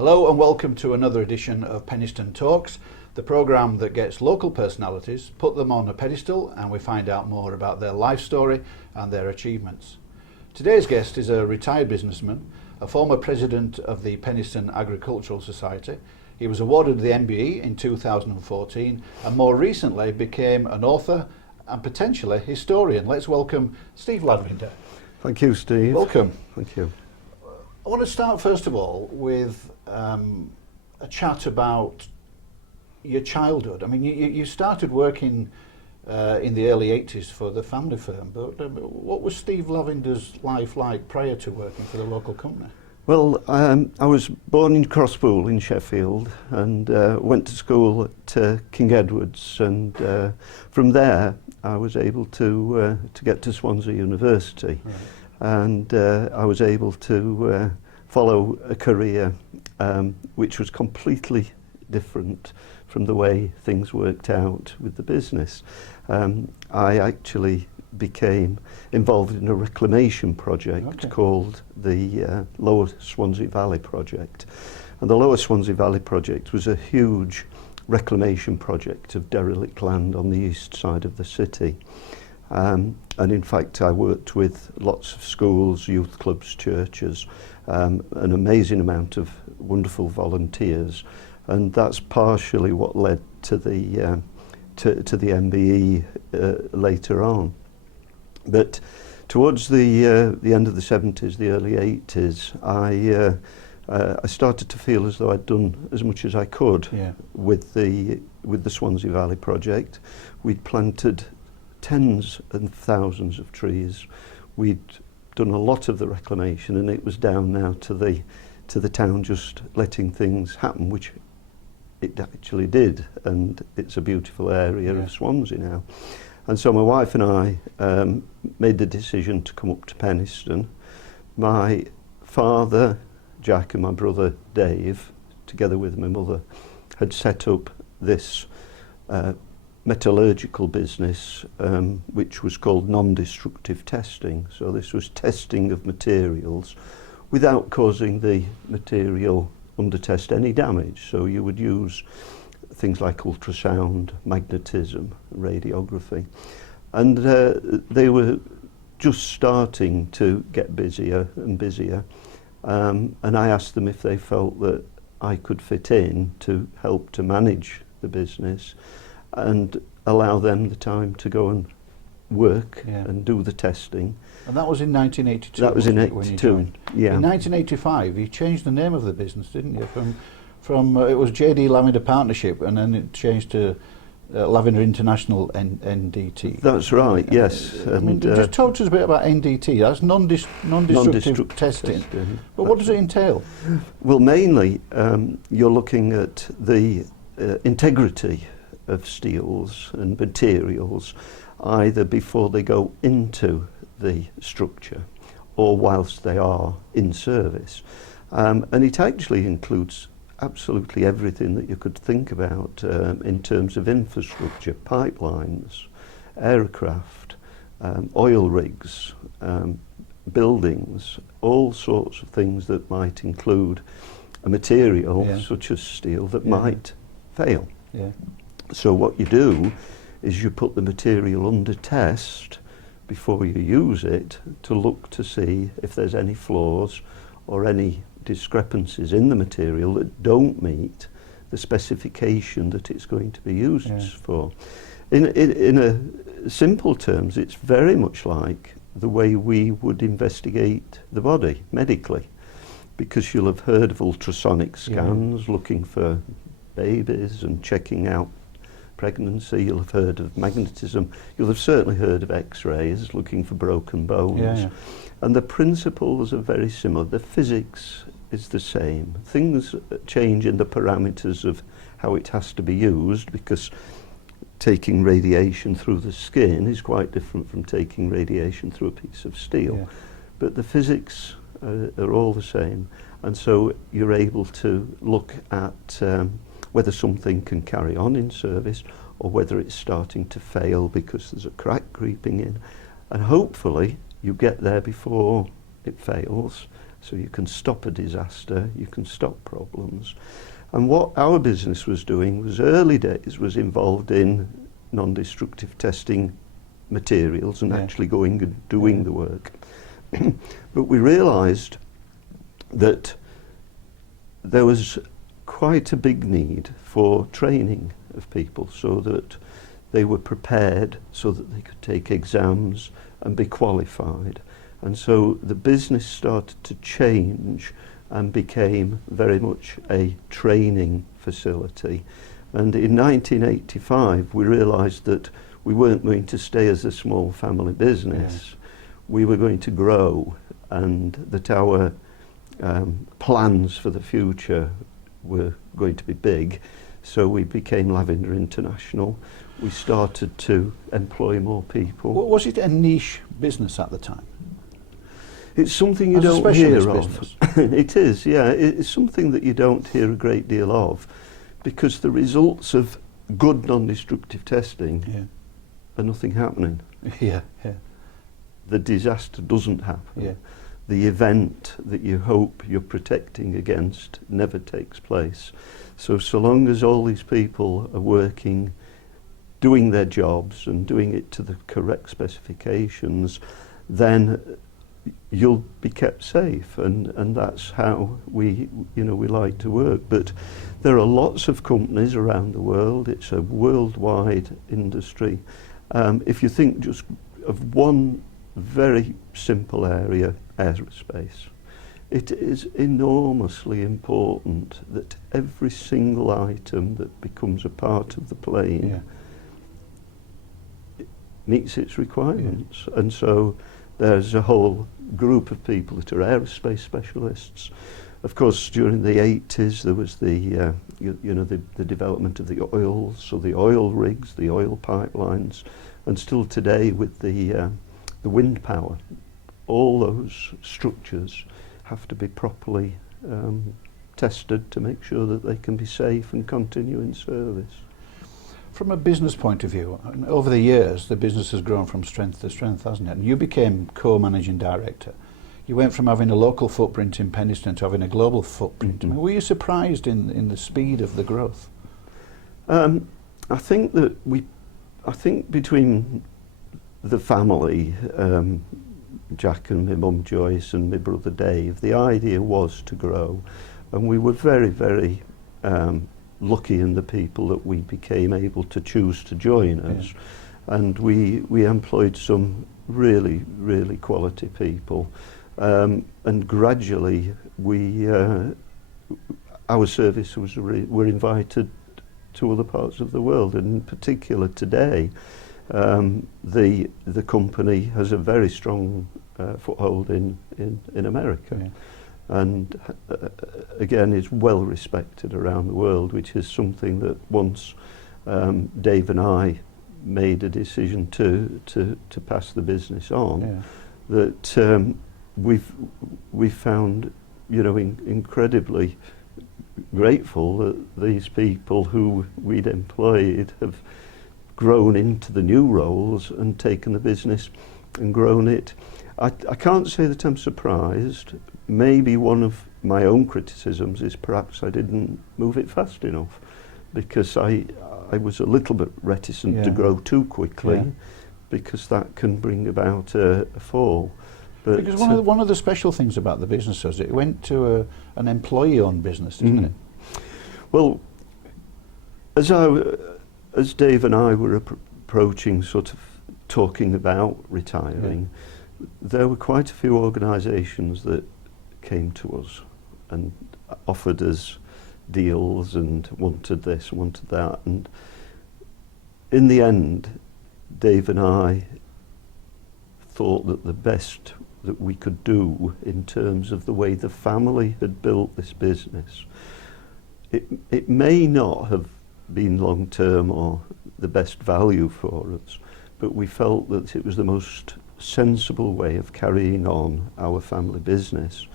Hello and welcome to another edition of Penistone Talks, the programme that gets local personalities, put them on a pedestal, and we find out more about their life story and their achievements. Today's guest is a retired businessman, a former president of the Penistone Agricultural Society. He was awarded the MBE in 2014 and more recently became an author and potentially historian. Let's welcome Steve Lavender. Thank you, Steve. Welcome. Thank you. I want to start first of all with a chat about your childhood. I mean, you started working in the early 80s for the family firm, but what was Steve Lavender's life like prior to working for the local company? Well, I was born in Crosspool in Sheffield and went to school at King Edward's, and from there I was able to get to Swansea University. Right. And I was able to follow a career which was completely different from the way things worked out with the business. I actually became involved in a reclamation project called the Lower Swansea Valley Project. And the Lower Swansea Valley Project was a huge reclamation project of derelict land on the east side of the city. And in fact, I worked with lots of schools, youth clubs, churches, an amazing amount of wonderful volunteers, and that's partially what led to the MBE later on. But towards the end of the 70s, the early 80s, I started to feel as though I'd done as much as I could with the Swansea Valley Project. We'd planted tens and thousands of trees. We'd done a lot of the reclamation, and it was down now to the town just letting things happen, which it actually did, and it's a beautiful area of Swansea now. And so my wife and I made the decision to come up to Penistone. My father, Jack, and my brother Dave, together with my mother, had set up this metallurgical business which was called non-destructive testing. So this was testing of materials without causing the material under test any damage. So you would use things like ultrasound, magnetism, radiography, and they were just starting to get busier and busier, and I asked them if they felt that I could fit in to help to manage the business and allow them the time to go and work and do the testing. And that was in 1982? That was in 82, yeah. In 1985, you changed the name of the business, didn't you? From it was JD Lavender Partnership, and then it changed to Lavender International NDT. That's right, yes. I mean, just talk to us a bit about NDT. That's non-destructive testing. But what does it entail? Well, mainly you're looking at the integrity of steels and materials, either before they go into the structure or whilst they are in service. And it actually includes absolutely everything that you could think about in terms of infrastructure, pipelines, aircraft, oil rigs, buildings, all sorts of things that might include a material such as steel that might fail. Yeah. So what you do is you put the material under test before you use it to look to see if there's any flaws or any discrepancies in the material that don't meet the specification that it's going to be used for. In a simple terms, it's very much like the way we would investigate the body medically, because you'll have heard of ultrasonic scans looking for babies and checking out pregnancy. You'll have heard of magnetism. You'll have certainly heard of x-rays looking for broken bones. And the principles are very similar. The physics is the same. Things change in the parameters of how it has to be used, because taking radiation through the skin is quite different from taking radiation through a piece of steel. But the physics are all the same, and so you're able to look at whether something can carry on in service or whether it's starting to fail because there's a crack creeping in, and hopefully you get there before it fails So you can stop a disaster, you can stop problems. And what our business was doing was early days was involved in non-destructive testing materials and actually going and doing the work. But we realised that there was quite a big need for training of people so that they were prepared, so that they could take exams and be qualified. And so the business started to change and became very much a training facility. And in 1985 we realised that we weren't going to stay as a small family business. We were going to grow, and that our plans for the future were going to be big. So we became Lavender International. We started to employ more people. Was it a niche business at the time? It's something you As a don't specialist hear business? of. It is, yeah. It's something that you don't hear a great deal of, because the results of good non-destructive testing are nothing happening. Yeah. The disaster doesn't happen. Yeah. The event that you hope you're protecting against never takes place. So long as all these people are working, doing their jobs and doing it to the correct specifications, then you'll be kept safe, and that's how we like to work. But there are lots of companies around the world. It's a worldwide industry. If you think just of one very simple area, aerospace, it is enormously important that every single item that becomes a part of the plane meets its requirements. And so there's a whole group of people that are aerospace specialists. Of course, during the 80s, there was the development of the oils, so the oil rigs, the oil pipelines, and still today with the wind power, all those structures have to be properly tested to make sure that they can be safe and continue in service. From a business point of view, over the years, the business has grown from strength to strength, hasn't it? And you became co-managing director. You went from having a local footprint in Penistone to having a global footprint. I mean, were you surprised in the speed of the growth? I think between the family, Jack and my mum Joyce and my brother Dave, the idea was to grow, and we were very, very lucky in the people that we became able to choose to join us. And we employed some really, really quality people, and gradually our services were invited to other parts of the world, and in particular today the company has a very strong foothold in America. And again, is well respected around the world, which is something that once Dave and I made a decision to pass the business on, that we've found, incredibly grateful that these people who we'd employed have grown into the new roles and taken the business and grown it. I can't say that I'm surprised. Maybe one of my own criticisms is perhaps I didn't move it fast enough, because I was a little bit reticent to grow too quickly, because that can bring about a fall. But because one of the special things about the business is it went to an employee-owned business, didn't it? Well, as Dave and I were approaching sort of talking about retiring, there were quite a few organisations that came to us and offered us deals and wanted this, wanted that, and in the end Dave and I thought that the best that we could do in terms of the way the family had built this business, it may not have been long term or the best value for us, but we felt that it was the most sensible way of carrying on our family business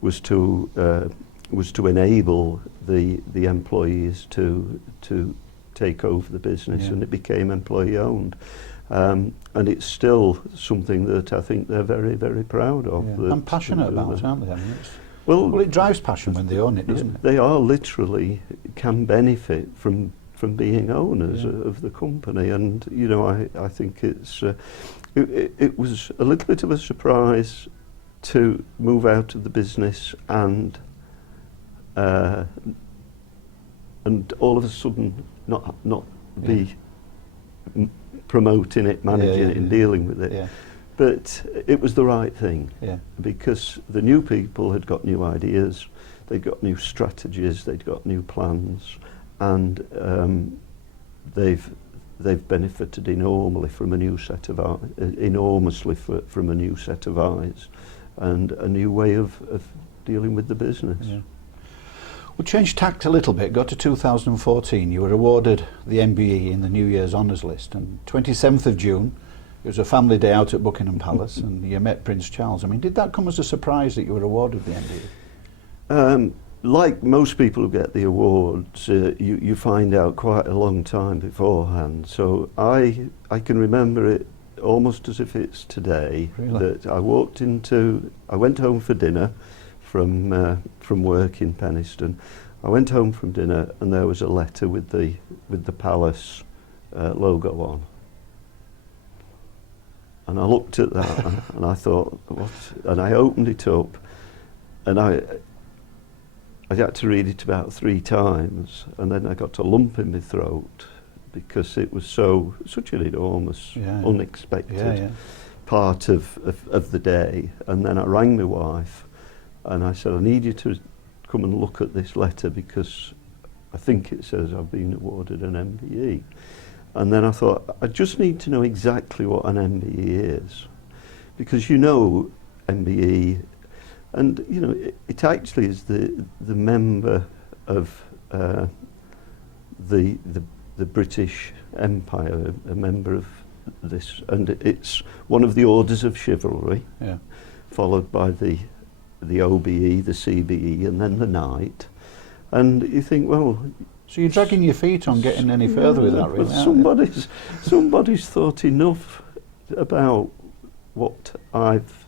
was to enable the employees to take over the business, and it became employee owned. And it's still something that I think they're very, very proud of. Yeah. And passionate about, aren't they? I mean, well, it drives passion when they own it, doesn't it? They are literally can benefit from being owners of the company, and you know, I think it was a little bit of a surprise to move out of the business and all of a sudden not be promoting it, managing it, and dealing with it. Yeah. But it was the right thing, because the new people had got new ideas, they'd got new strategies, they'd got new plans, and they've benefited enormously from a new set of from a new set of eyes, and a new way of dealing with the business. Yeah. We'll change tact a little bit. Go to 2014. You were awarded the MBE in the New Year's Honours List, and 27th of June. It was a family day out at Buckingham Palace, and you met Prince Charles. I mean, did that come as a surprise that you were awarded the MBE? Like most people who get the awards, you find out quite a long time beforehand. So I can remember it almost as if it's today. Really? That I went home for dinner from work in Penistone. I went home from dinner, and there was a letter with the palace logo on. And I looked at that and I thought, what? And I opened it up, and I had to read it about 3 times, and then I got a lump in my throat because it was such an enormous, unexpected part of the day. And then I rang my wife, and I said, I need you to come and look at this letter because I think it says I've been awarded an MBE. And then I thought, I just need to know exactly what an MBE is, because you know MBE, and you know it actually is the member of the British Empire, a member of this, and it's one of the orders of chivalry, followed by the OBE, the CBE, and then the Knight. And you think, well, so you're dragging your feet on getting any further with that, really? Somebody's thought enough about what I've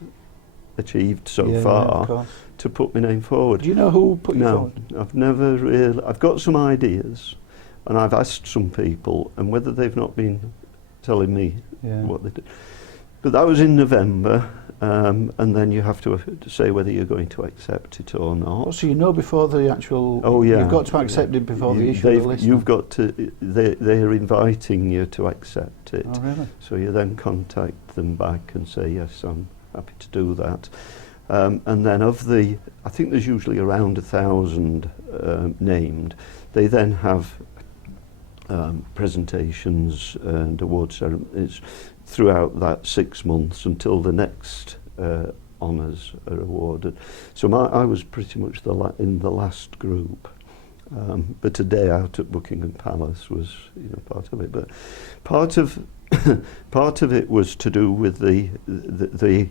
achieved so far to put my name forward. Do you know who put you forward? No, I've never really. I've got some ideas, and I've asked some people, and whether they've not been telling me what they did. But that was in November. And then you have to say whether you're going to accept it or not. Oh, so you know before the actual... Oh, yeah. You've got to accept it before the issue of the list. You've got to... They're inviting you to accept it. Oh, really? So you then contact them back and say, yes, I'm happy to do that. And then of the... I think there's usually around 1,000 named. They then have presentations and award ceremonies throughout that 6 months until the next honours are awarded. So I was pretty much in the last group, but a day out at Buckingham Palace was part of it. But part of it was to do with the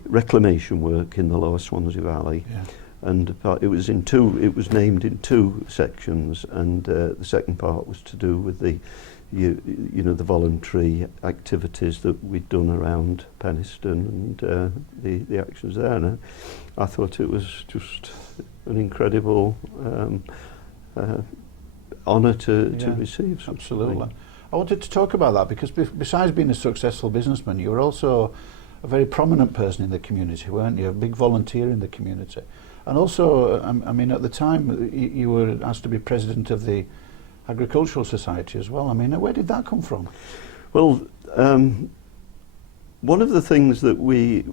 reclamation work in the Lower Swansea Valley. Yeah. And it was named in 2 sections, and the second part was to do with the voluntary activities that we'd done around Penistone and the actions there. And I thought it was just an incredible honour to receive. Absolutely. I wanted to talk about that because besides being a successful businessman, you were also a very prominent person in the community, weren't you? A big volunteer in the community. And also, I mean, at the time, you were asked to be president of the Agricultural Society as well. I mean, where did that come from? Well, one of the things that we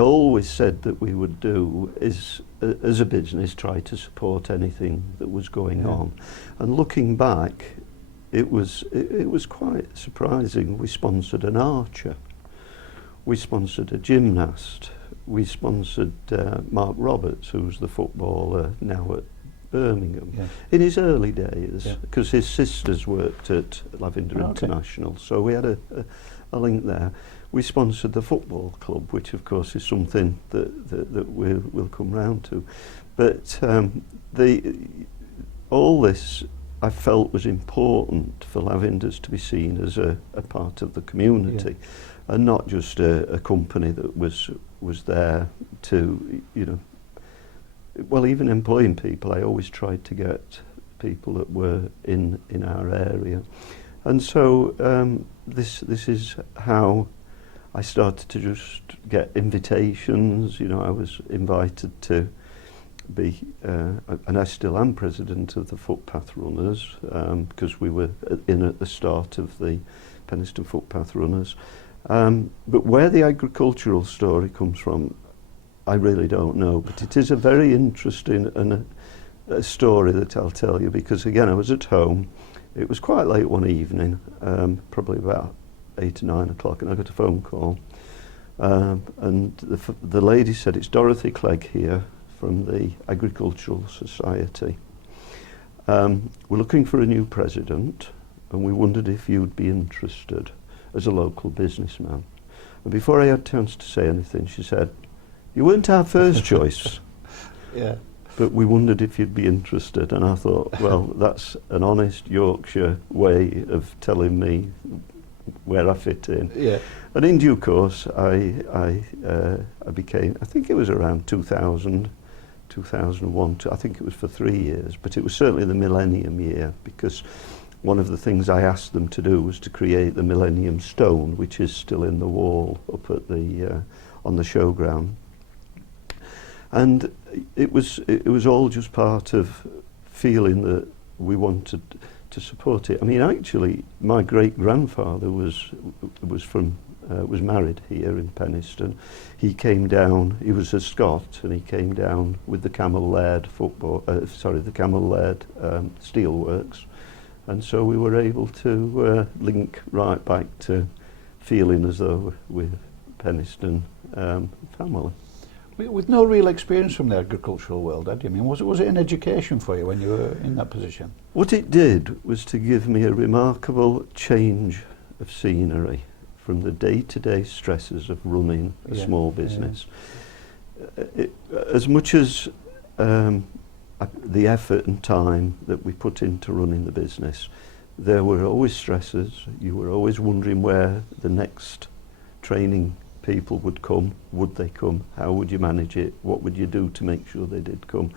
always said that we would do is, as a business, try to support anything that was going on. And looking back, it was quite surprising. We sponsored an archer. We sponsored a gymnast. We sponsored Mark Roberts, who's the footballer now at Birmingham, in his early days, because his sisters worked at Lavender International, so we had a link there. We sponsored the football club, which of course is something that we'll come round to. But all this I felt was important for Lavenders to be seen as a part of the community, and not just a company that was there to, well, even employing people. I always tried to get people that were in our area, and so this is how I started to just get invitations. I was invited to be, and I still am president of the Footpath Runners, because we were at the start of the Penistone Footpath Runners. But where the agricultural story comes from, I really don't know. But it is a very interesting and a story that I'll tell you, because again, I was at home. It was quite late one evening, probably about 8 or 9 o'clock, and I got a phone call. And the lady said, "It's Dorothy Clegg here from the Agricultural Society. We're looking for a new president, and we wondered if you'd be interested as a local businessman." And before I had a chance to say anything, she said, "You weren't our first choice, but we wondered if you'd be interested." And I thought, well, that's an honest Yorkshire way of telling me where I fit in. And in due course, I became, I think it was around 2000, 2001, I think it was for 3 years, but it was certainly the Millennium Year, because one of the things I asked them to do was to create the Millennium Stone, which is still in the wall up at the on the showground. And it was all just part of feeling that we wanted to support it. I mean, actually, my great-grandfather was married here in Penistone. He came down. He was a Scot, and he came down with the Camel Laird the Camel Laird steelworks, and so we were able to link right back to feeling as though we're Penistone family. With no real experience from the agricultural world, had you? I mean, was it an education for you when you were in that position? What it did was to give me a remarkable change of scenery from the day-to-day stresses of running a small business. As much as the effort and time that we put into running the business, there were always stresses. You were always wondering where the next training people would come. Would they come? How would you manage it? What would you do to make sure they did come?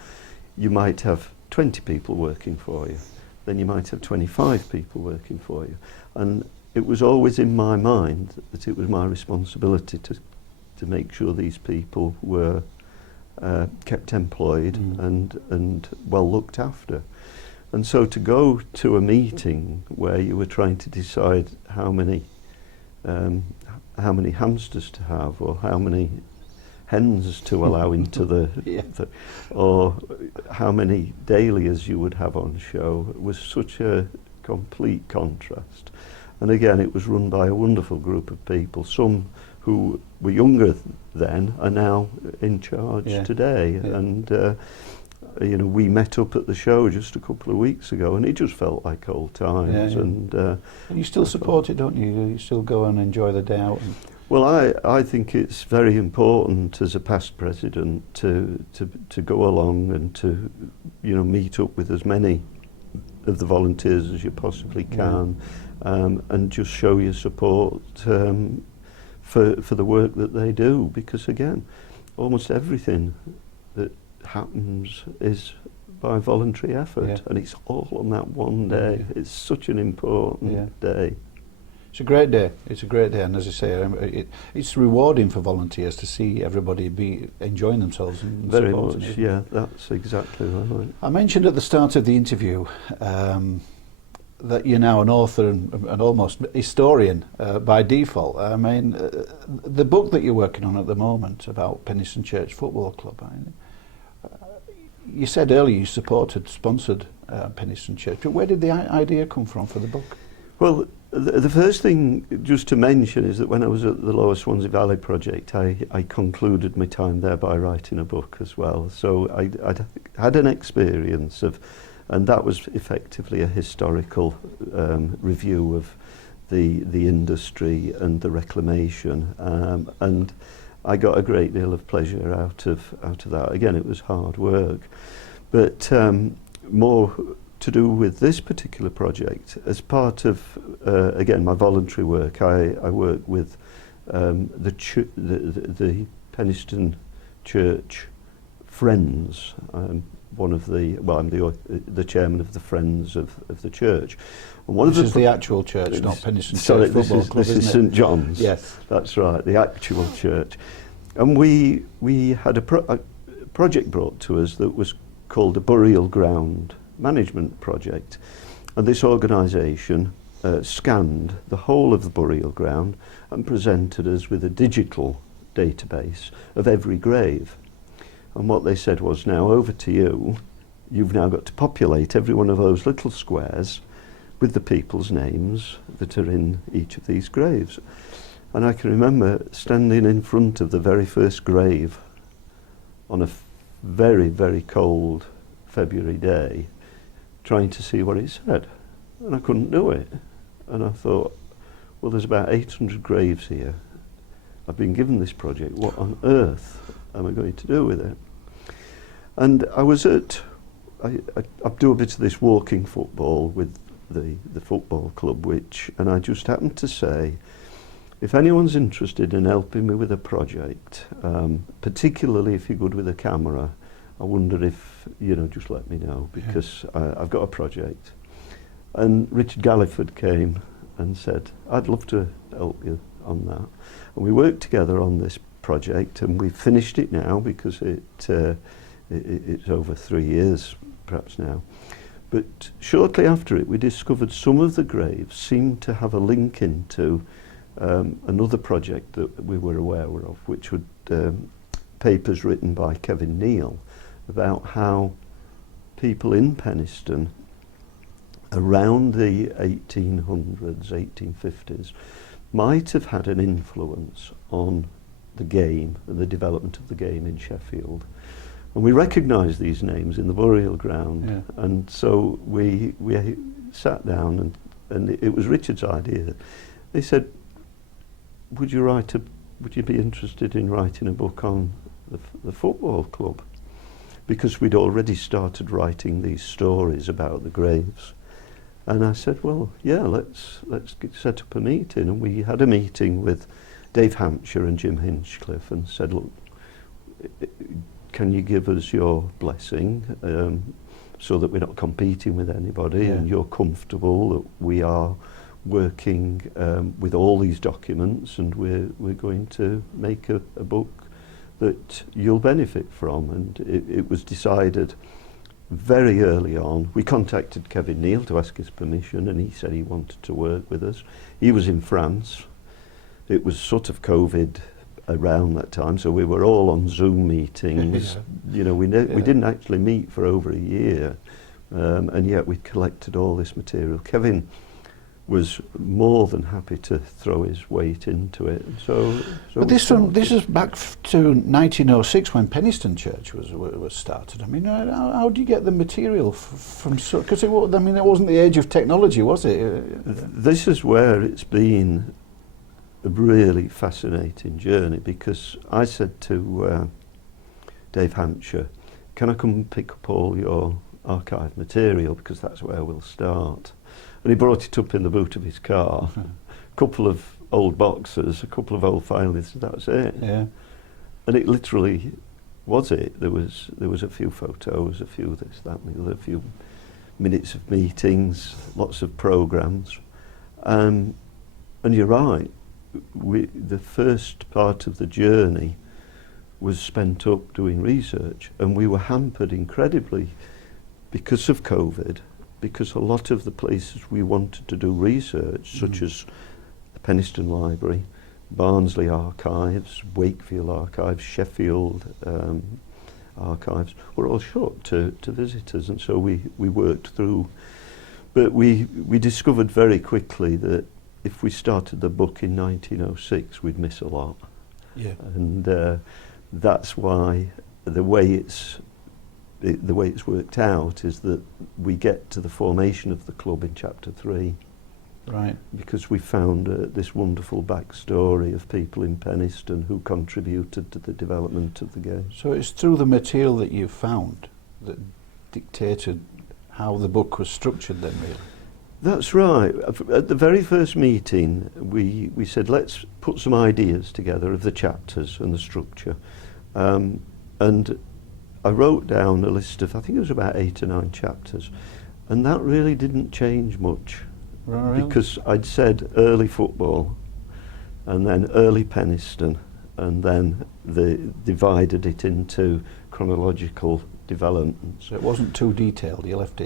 You might have 20 people working for you, then you might have 25 people working for you, and it was always in my mind that it was my responsibility to make sure these people were kept employed and well looked after. And so to go to a meeting where you were trying to decide how many hamsters to have, or how many hens to allow into or how many dahlias you would have on show, was such a complete contrast. And again, it was run by a wonderful group of people. Some who were younger then are now in charge today. And we met up at the show just a couple of weeks ago, and it just felt like old times. And you still support it, don't you? You still go and enjoy the day out. Well, I think it's very important as a past president to go along and to meet up with as many of the volunteers as you possibly can, and just show your support for the work that they do, because again, almost everything that happens is by voluntary effort, and it's all on that one day. It's such an important day. It's a great day. It's a great day, and as I say, it's rewarding for volunteers to see everybody be enjoying themselves and very supporting much. it. Yeah, that's exactly right. I mentioned at the start of the interview that you're now an author and almost historian by default. I mean, the book that you're working on at the moment about Penistone Church Football Club. You said earlier you sponsored Penistone Church, but where did the idea come from for the book? Well, the first thing just to mention is that when I was at the Lower Swansea Valley project, I concluded my time there by writing a book as well. So I'd had an experience of, and that was effectively a historical review of the industry and the reclamation, and I got a great deal of pleasure out of that. Again, it was hard work, but more to do with this particular project. As part of, again, my voluntary work, I work with the Penistone Church Friends. I'm the chairman of the Friends of the church. And this is the actual church, not Penistone Church Football Club, this is St John's. Yes. That's right, the actual church. And we had a project brought to us that was called a Burial Ground Management Project. And this organisation scanned the whole of the burial ground and presented us with a digital database of every grave. And what they said was, now over to you. You've now got to populate every one of those little squares with the people's names that are in each of these graves. And I can remember standing in front of the very first grave on a very, very cold February day, trying to see what it said. And I couldn't do it. And I thought, well, there's about 800 graves here. I've been given this project. What on earth am I going to do with it? And I do a bit of this walking football with the football club, and I just happened to say, if anyone's interested in helping me with a project, particularly if you're good with a camera, I wonder if, just let me know, because I've got a project. And Richard Galliford came and said, I'd love to help you on that. And we worked together on this project, and we've finished it now because it's over 3 years perhaps now. But shortly after it, we discovered some of the graves seemed to have a link into another project that we were aware of, which would papers written by Kevin Neal about how people in Penistone around the 1800s, 1850s, might have had an influence on the game and the development of the game in Sheffield. And we recognised these names in the burial ground, and so we sat down, and it was Richard's idea. They said, would you be interested in writing a book on the football club? Because we'd already started writing these stories about the graves. And I said, well, yeah, let's set up a meeting. And we had a meeting with Dave Hampshire and Jim Hinchcliffe and said, look, can you give us your blessing so that we're not competing with anybody and you're comfortable that we are working with all these documents, and we're going to make a book that you'll benefit from. And it was decided very early on. We contacted Kevin Neal to ask his permission, and he said he wanted to work with us. He was in France. It was sort of COVID around that time, so we were all on Zoom meetings. We didn't actually meet for over a year, and yet we collected all this material. Kevin was more than happy to throw his weight into it. But this is back to 1906 when Penistone Church was started. I mean, how do you get the material from? Because it wasn't the age of technology, was it? This is where it's been a really fascinating journey, because I said to Dave Hampshire, can I come and pick up all your archive material, because that's where we'll start. And he brought it up in the boot of his car, a couple of old boxes, a couple of old files, that was it. Yeah. And it literally was it. There was a few photos, a few this, that, and the other, a few minutes of meetings, lots of programmes. And you're right, the first part of the journey was spent up doing research, and we were hampered incredibly because of COVID, because a lot of the places we wanted to do research, such as the Penistone Library, Barnsley Archives, Wakefield Archives, Sheffield Archives, were all shut to visitors, and so we worked through. But we discovered very quickly that if we started the book in 1906, we'd miss a lot. Yeah. And that's why the way it's worked out is that we get to the formation of the club in chapter 3. Right. Because we found this wonderful backstory of people in Penistone who contributed to the development of the game. So it's through the material that you've found that dictated how the book was structured then, really. That's right. At the very first meeting, we said, let's put some ideas together of the chapters and the structure. And I wrote down a list of, I think it was about 8 or 9 chapters, and that really didn't change much. Really? Because I'd said early football, and then early Penistone, and then divided it into chronological developments. So it wasn't too detailed, you left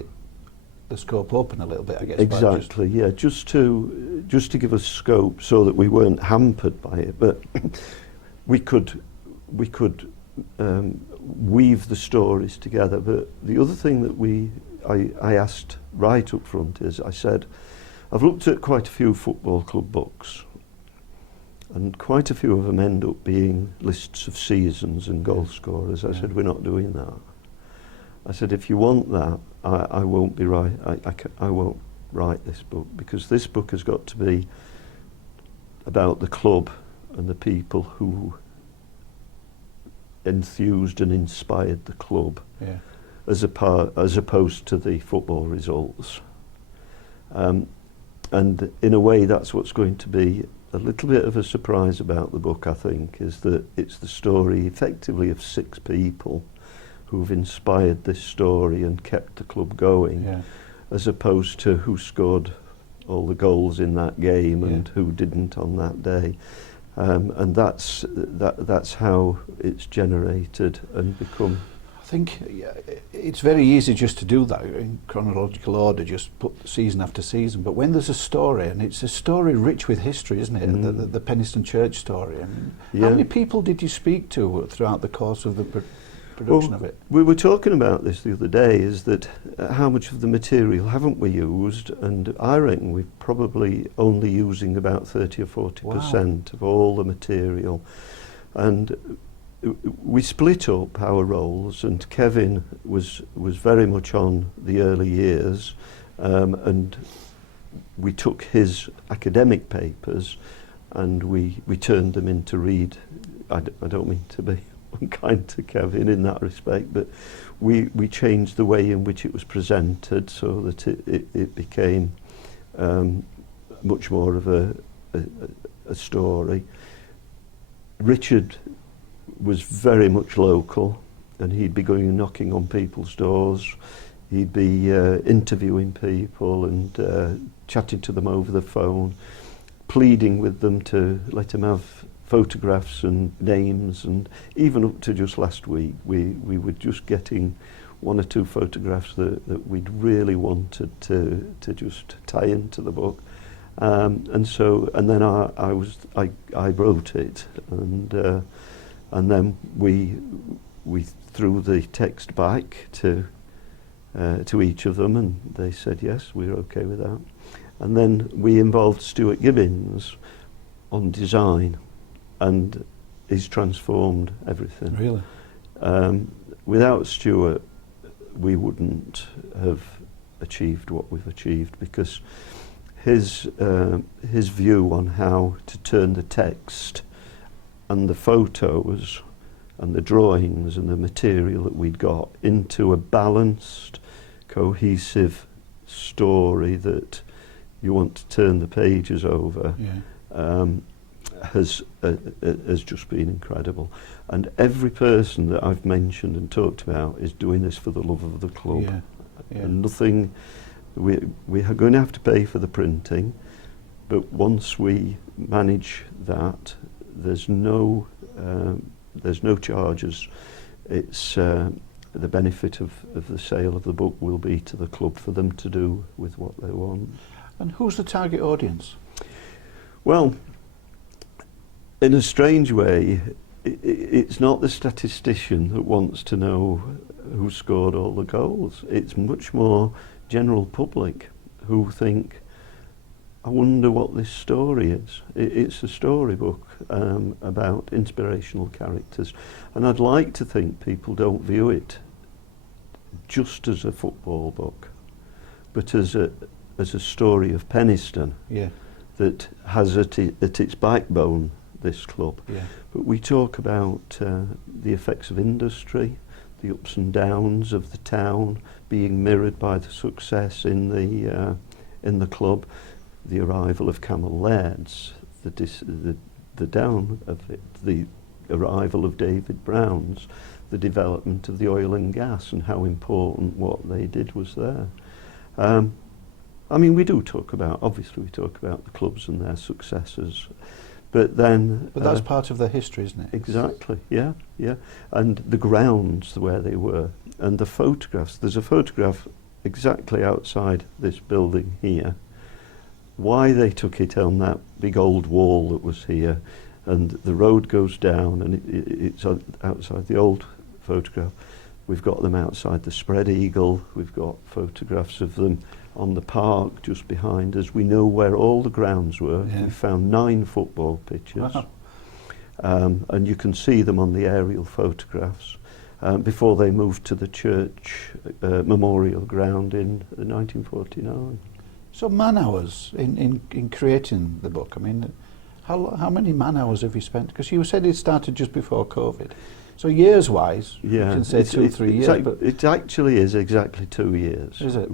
the scope open a little bit, I guess. Exactly, yeah, just to give us scope so that we weren't hampered by it, but we could weave the stories together. But the other thing that I asked right up front is, I said, I've looked at quite a few football club books, and quite a few of them end up being lists of seasons and goal scorers. I said, we're not doing that. I said, if you want that, I won't be right. I won't write this book, because this book has got to be about the club and the people who enthused and inspired the club, as opposed to the football results. And in a way, that's what's going to be a little bit of a surprise about the book, I think, is that it's the story effectively of 6 people who've inspired this story and kept the club going, as opposed to who scored all the goals in that game and who didn't on that day. And that's how it's generated and become. I think it's very easy just to do that in chronological order, just put season after season. But when there's a story, and it's a story rich with history, isn't it? The Penistone Church story. I mean, how many people did you speak to throughout the course of the production of it? We were talking about this the other day, is that how much of the material haven't we used? And I reckon we're probably only using about 30 or 40% of all the material. And we split up our roles, and Kevin was very much on the early years, and we took his academic papers and we turned them into read. I don't mean to be unkind to Kevin in that respect, but we changed the way in which it was presented so that it became much more of a story. Richard was very much local, and he'd be going and knocking on people's doors. He'd be interviewing people and chatting to them over the phone, pleading with them to let him have photographs and names, and even up to just last week we were just getting 1 or 2 photographs that we'd really wanted to just tie into the book. And then I wrote it, and then we threw the text back to each of them, and they said yes, we're okay with that. And then we involved Stuart Gibbons on design, and he's transformed everything. Really? Without Stuart, we wouldn't have achieved what we've achieved, because his view on how to turn the text and the photos and the drawings and the material that we'd got into a balanced, cohesive story that you want to turn the pages over, has just been incredible. And every person that I've mentioned and talked about is doing this for the love of the club. And nothing, we are going to have to pay for the printing, but once we manage that, there's no charges. It's the benefit of the sale of the book will be to the club for them to do with what they want. And who's the target audience? Well, in a strange way, it's not the statistician that wants to know who scored all the goals. It's much more general public who think, I wonder what this story is. It's a storybook about inspirational characters, and I'd like to think people don't view it just as a football book, but as a story of Penistone that has at its backbone this club. But we talk about the effects of industry, the ups and downs of the town being mirrored by the success in the club, the arrival of Camel Laird's, the down of it, the arrival of David Brown's, the development of the oil and gas, and how important what they did was there. I mean, we talk about the clubs and their successes, but then... But that's part of their history, isn't it? Exactly, yeah. And the grounds where they were, and the photographs. There's a photograph exactly outside this building here. Why they took it on that big old wall that was here, and the road goes down, and it's outside the old photograph. We've got them outside the Spread Eagle. We've got photographs of them on the park just behind us. We know where all the grounds were. Yeah. We found 9 football pitches. Wow. And you can see them on the aerial photographs before they moved to the church memorial ground in 1949. So man hours in creating the book, I mean, how many man hours have you spent? Because you said it started just before COVID. So years-wise, you can say 2-3 years. But it actually is exactly 2 years. Is it?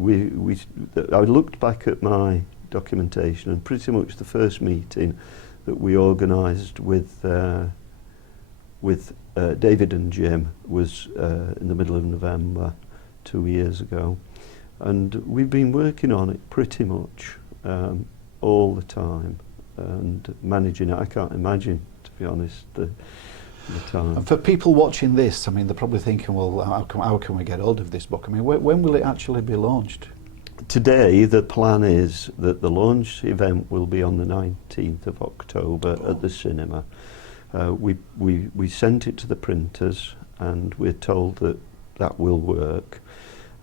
I looked back at my documentation, and pretty much the first meeting that we organised with David and Jim was in the middle of November 2 years ago. And we've been working on it pretty much all the time and managing it. I can't imagine, to be honest, the time. And for people watching this, I mean, they're probably thinking, well, how can we get hold of this book? I mean, when will it actually be launched? Today, the plan is that the launch event will be on the 19th of October at the cinema. We sent it to the printers, and we're told that will work.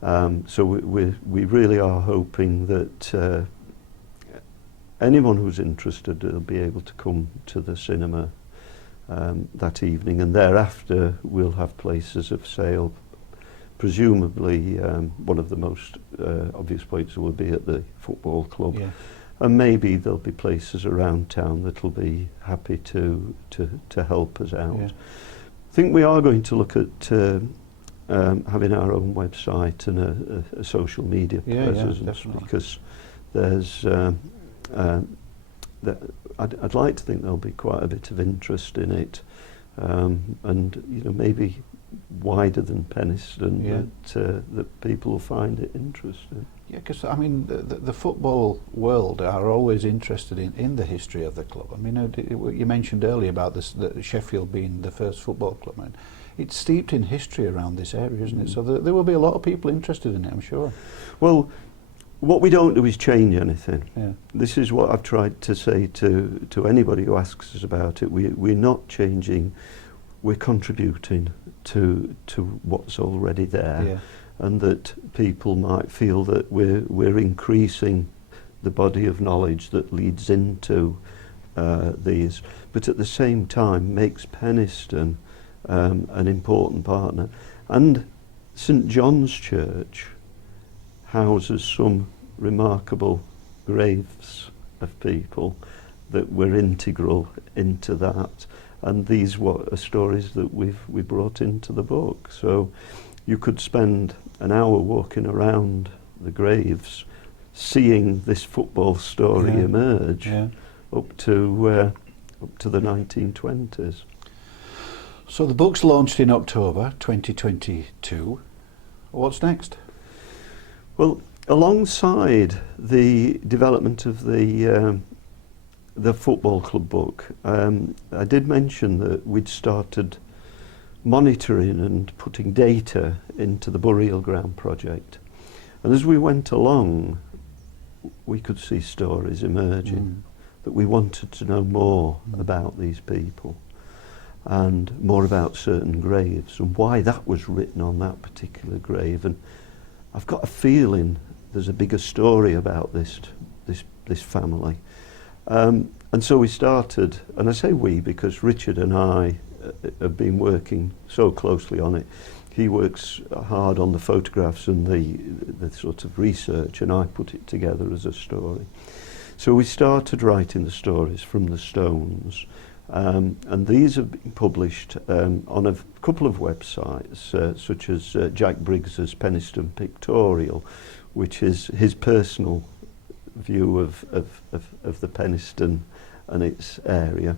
So we really are hoping that anyone who's interested will be able to come to the cinema that evening, and thereafter we'll have places of sale. Presumably one of the most obvious places will be at the football club, and maybe there'll be places around town that'll be happy to help us out. I think we are going to look at having our own website and a social media presence, because there's I'd like to think there'll be quite a bit of interest in it, and maybe wider than Penistone, that people will find it interesting. Yeah, because I mean the football world are always interested in the history of the club. I mean, you mentioned earlier about the Sheffield being the first football club. I mean, it's steeped in history around this area, isn't it? So there will be a lot of people interested in it, I'm sure. Well, what we don't do is change anything. Yeah. This is what I've tried to say to anybody who asks us about it. We're not changing, we're contributing to what's already there, and that people might feel that we're increasing the body of knowledge that leads into these, but at the same time makes Penistone an important partner. And St John's Church houses some remarkable graves of people that were integral into that, and these are stories that we brought into the book. So you could spend an hour walking around the graves, seeing this football story emerge up to the 1920s. So the book's launched in October 2022. What's next? Well, alongside the development of the football club book, I did mention that we'd started monitoring and putting data into the burial ground project. And as we went along, we could see stories emerging that we wanted to know more about these people, and more about certain graves and why that was written on that particular grave. And I've got a feeling there's a bigger story about this family. And so we started, and I say we because Richard and I have been working so closely on it. He works hard on the photographs and the sort of research, and I put it together as a story. So we started writing the stories from the stones, And these have been published on a couple of websites, such as Jack Briggs's Penistone Pictorial, which is his personal view of the Penistone and its area.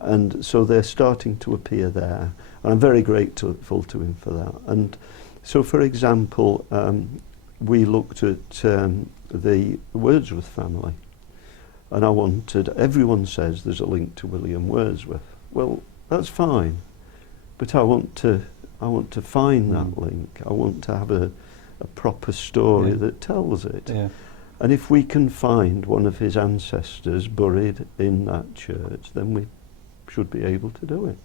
And so they're starting to appear there. And I'm very grateful to him for that. And so, for example, we looked at the Wordsworth family. And I wanted, everyone says there's a link to William Wordsworth. Well, that's fine, but I want to find that link. I want to have a proper story that tells it. Yeah. And if we can find one of his ancestors buried in that church, then we should be able to do it.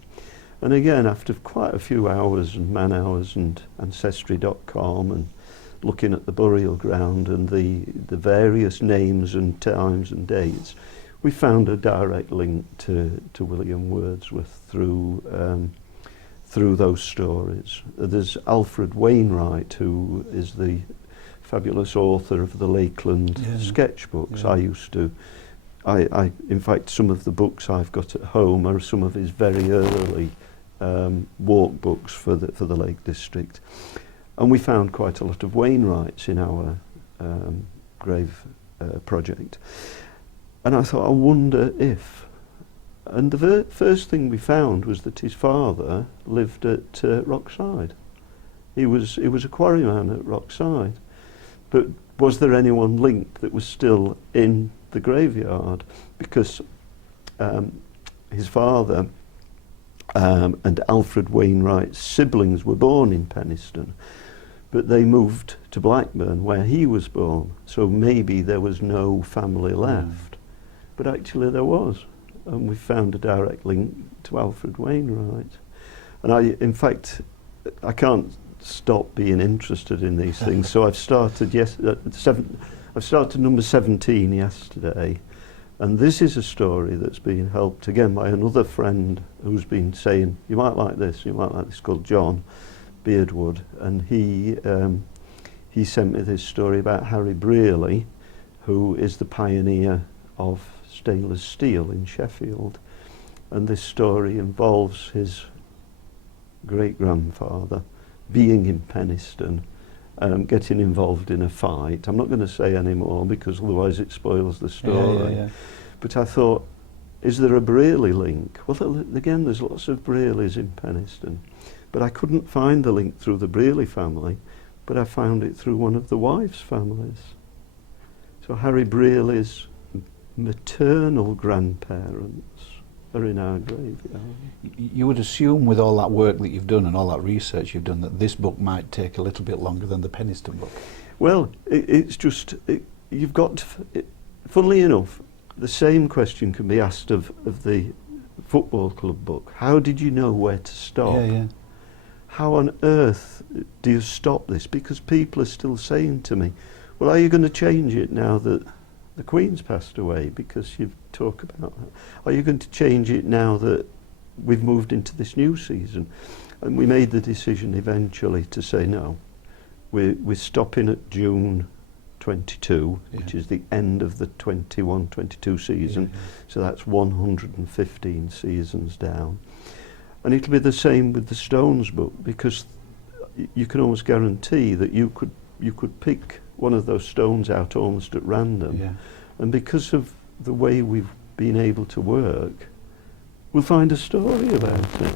And again, after quite a few hours and man hours and ancestry.com and looking at the burial ground and the various names and times and dates, we found a direct link to William Wordsworth through those stories. There's Alfred Wainwright, who is the fabulous author of the Lakeland sketchbooks. I in fact, some of the books I've got at home are some of his very early walk books for the Lake District. And we found quite a lot of Wainwrights in our grave project. And I thought, I wonder if... And the first thing we found was that his father lived at Rockside. He was a quarryman at Rockside. But was there anyone linked that was still in the graveyard? Because his father and Alfred Wainwright's siblings were born in Penistone, but they moved to Blackburn where he was born, so maybe there was no family left. But actually there was, and we found a direct link to Alfred Wainwright. And in fact, I can't stop being interested in these things, so I've started I've started number 17 yesterday, and this is a story that's been helped again by another friend who's been saying, you might like this, called John Beardwood, and he sent me this story about Harry Brearley, who is the pioneer of stainless steel in Sheffield. And this story involves his great-grandfather being in Penistone, getting involved in a fight. I'm not going to say any more because otherwise it spoils the story. But I thought, is there a Brearley link? Well, again, there's lots of Brearleys in Penistone. But I couldn't find the link through the Brearley family, but I found it through one of the wives' families. So Harry Brearley's maternal grandparents are in our graveyard. You would assume, with all that work that you've done and all that research you've done, that this book might take a little bit longer than the Penistone book. Well, it's just, you've got to, funnily enough, the same question can be asked of the football club book. How did you know where to stop? How on earth do you stop this? Because people are still saying to me, well, are you going to change it now that the Queen's passed away? Because you talk about that. Are you going to change it now that we've moved into this new season? And we made the decision eventually to say no. We're stopping at June 22, which is the end of the 21-22 season. So that's 115 seasons down. And it'll be the same with the Stones book, because you can almost guarantee that you could pick one of those stones out almost at random. And because of the way we've been able to work, we'll find a story about it.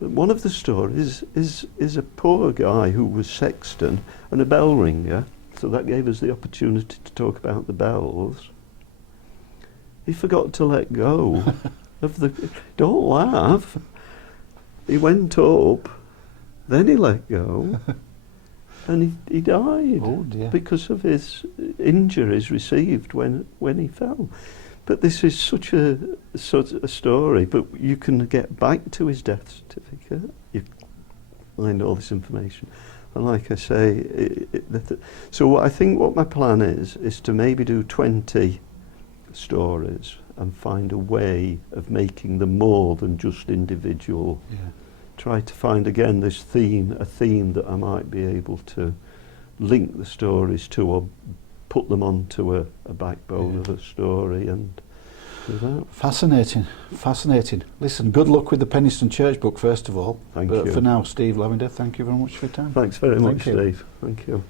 But one of the stories is a poor guy who was sexton and a bell ringer, so that gave us the opportunity to talk about the bells. He forgot to let go of the... Don't laugh. He went up, then he let go, and he died because of his injuries received when he fell. But this is such a story, but you can get back to his death certificate, you find all this information. And like I say, so I think what my plan is to maybe do 20 stories and find a way of making them more than just individual. Try to find again this theme, a theme that I might be able to link the stories to, or put them onto a backbone of a story. And with that. Fascinating. Listen, good luck with the Penistone Church book, first of all. Thank but you. for now, Steve Lavender, thank you very much for your time. Thanks very much, you. Steve. Thank you.